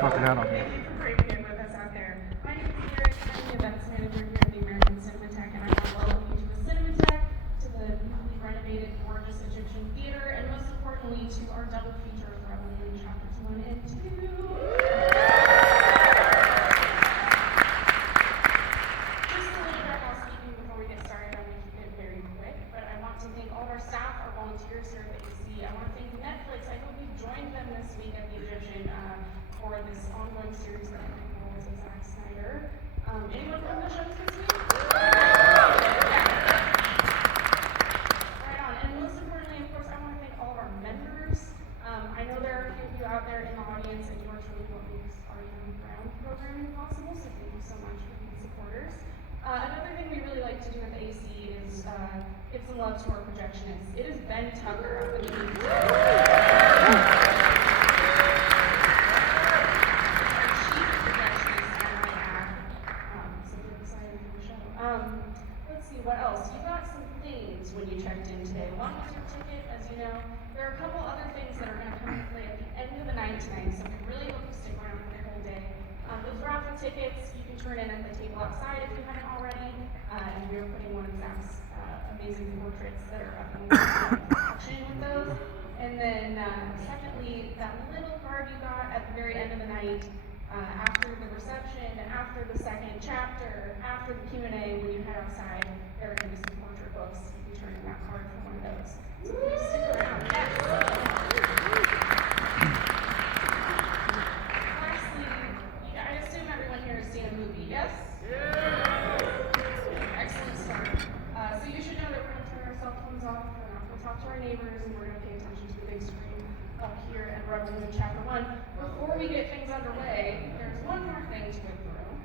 fucking out on me. Thank you for braving it with us out there. My name is Eric. I'm the events manager here at the American Cinematheque, and I want to welcome you to the Cinematheque, to the newly renovated, gorgeous Egyptian theater, and most importantly, to our double feature of Revelation chapters 1 and 2. Just a little bit of housekeeping before we get started. I'm going to keep it very quick, but I want to thank all of our staff, our volunteers here at the AC. I want to thank Netflix. I hope you joined them this week at the Egyptian for this ongoing series that I think was a Zack Snyder. Anyone from the shows this week? Right on. And most importantly, of course, I want to thank all of our members. I know there are a few of you out there in the audience, and you are truly what makes our Young Ground programming possible, so thank you so much for being supporters. Another thing we really like to do at the AC is give some love to our projectionists. It is Ben Tucker up in the booth today. Let's see, what else? You got some things when you checked in today. One was your ticket, as you know. There are a couple other things that are going to come into play at the end of the night tonight, so we really hope you stick around for the whole day. Those raffle tickets, you can turn in at the table outside if you haven't already, and we are putting one of Zack's amazing portraits that are up in the auction with those. And then, secondly, that little card you got at the very end of the night, after the reception, after the second chapter, after the Q&A, when you head outside, there are going to be some portrait books. You can turn in that card for one of those. So please stick around. Yes. Lastly, I assume everyone here has seen a movie, yes? Excellent start. So you should know that we're going to turn our cell phones off, we're not going to talk to our neighbors, and we're going to pay attention to the big screen up here at Revelation Chapter 1. Before we get things underway, there's one more thing to go through.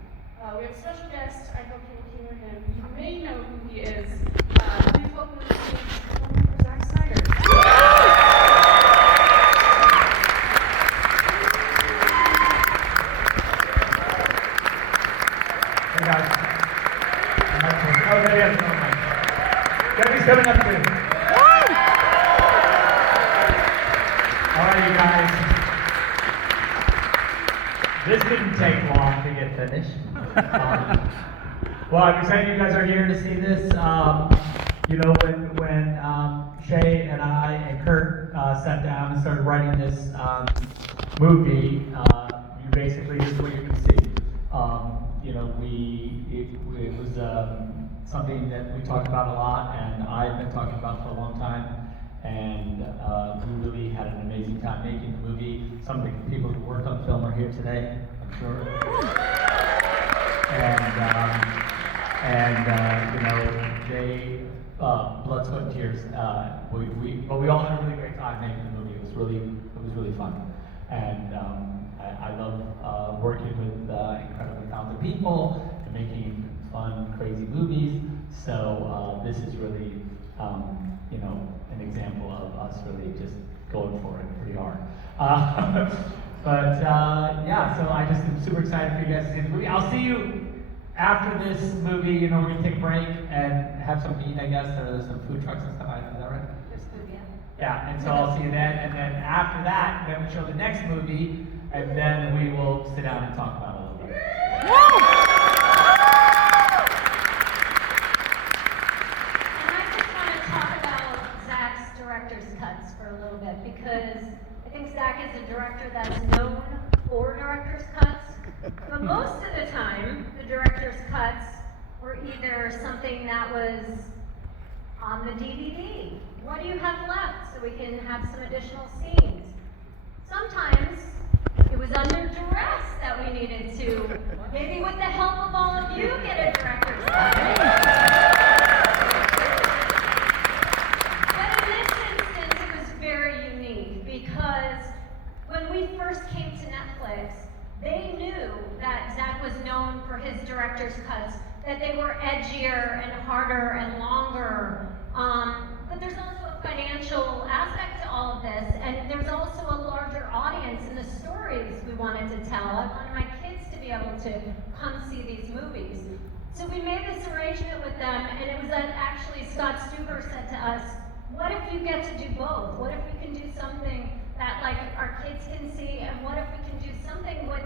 We have a special guest. I hope you will hear him. You may know who he is. Please welcome to the stage, Zack Snyder. Hey guys. Okay, yes, no mic. Debbie's coming up too. All right, you guys. This didn't take long to get finished. Well, I'm excited you guys are here to see this. You know, when Shay and I and Kurt sat down and started writing this movie, you basically, this is what you're going to see. You know, it was something that we talked about a lot, and I've been talking about for a long time. And we really had an amazing time making the movie. Some of the people who worked on film are here today, I'm sure. And you know, they blood, sweat, and tears. But we all had a really great time making the movie. It was really fun. And I love working with incredibly talented people and making fun, crazy movies. So this is really, you know, an example of us really just going for it pretty hard. Yeah, so I just am super excited for you guys to see the movie. I'll see you after this movie. You know, we're gonna take a break and have some meat, I guess. There's some food trucks and stuff. Is that right? There's food, yeah. Yeah, and so I'll see you then. And then after that, then we show the next movie, and then we will sit down and talk about it a little bit. Cuts for a little bit, because I think Zack is a director that's known for director's cuts, but most of the time the director's cuts were either something that was on the DVD. What do you have left so we can have some additional scenes? Sometimes it was under duress that we needed to, maybe with the help of all of you, get a director's cut. Because when we first came to Netflix, they knew that Zack was known for his director's cuts, that they were edgier and harder and longer. But there's also a financial aspect to all of this, and there's also a larger audience in the stories we wanted to tell. I wanted my kids to be able to come see these movies. So we made this arrangement with them, and it was that actually Scott Stuber said to us, what if you get to do both? What if we can do something that like our kids can see, and what if we can do something with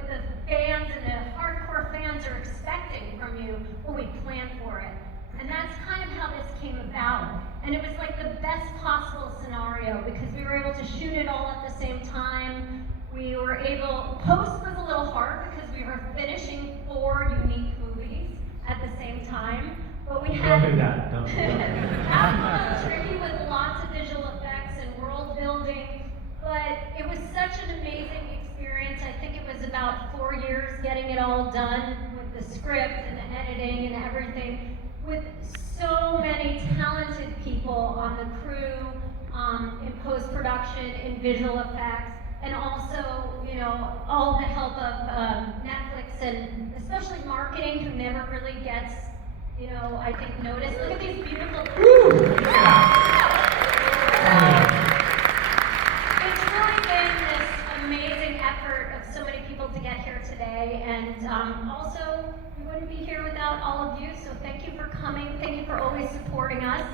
And it was like the best possible scenario because we were able to shoot it all at the same time. We were able, post was a little hard because we were finishing 4 unique movies at the same time. But we had Don't do that. Don't do that. absolutely tricky with lots of visual effects and world building. But it was such an amazing experience. I think it was about 4 years getting it all done with the script and the editing and everything, with so many talented people on the crew, in post-production, in visual effects, and also, you know, all the help of Netflix and especially marketing, who never really gets, you know, I think noticed. Look at these beautiful. It's really been this amazing effort of so many people to get here today, and also we wouldn't be here without all of you. So thank you for coming. Thank you for always supporting us.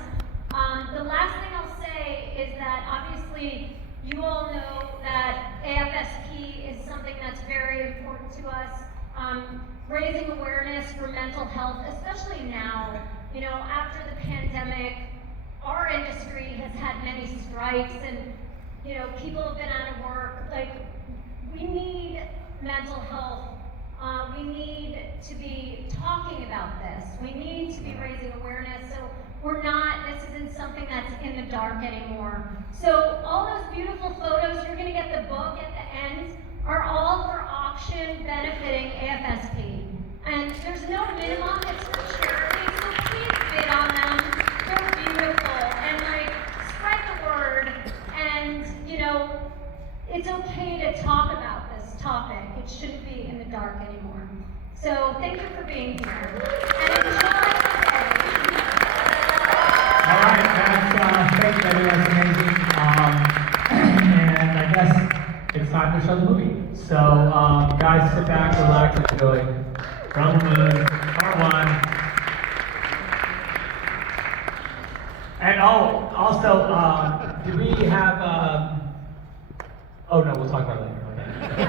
The last thing I'll say is that obviously you all know that AFSP is something that's very important to us. Raising awareness for mental health, especially now, you know, after the pandemic, our industry has had many strikes and, you know, people have been out of work. Like, we need mental health. We need to be talking about this. We need to be raising awareness. So this isn't something that's in the dark anymore. So all those beautiful photos, you're gonna get the book at the end, are all for auction benefiting AFSP. And there's no minimum, it's for charity, so please bid on them. They're beautiful, and like, spread the word, and you know, it's okay to talk about this topic. It shouldn't be in the dark anymore. So thank you for being here, and enjoy the day. All right, thanks, that's amazing. And I guess it's time to show the movie. So, guys, sit back, relax, enjoy. From the Moon, Part 1. And also, do we have, oh no, we'll talk about it later, okay.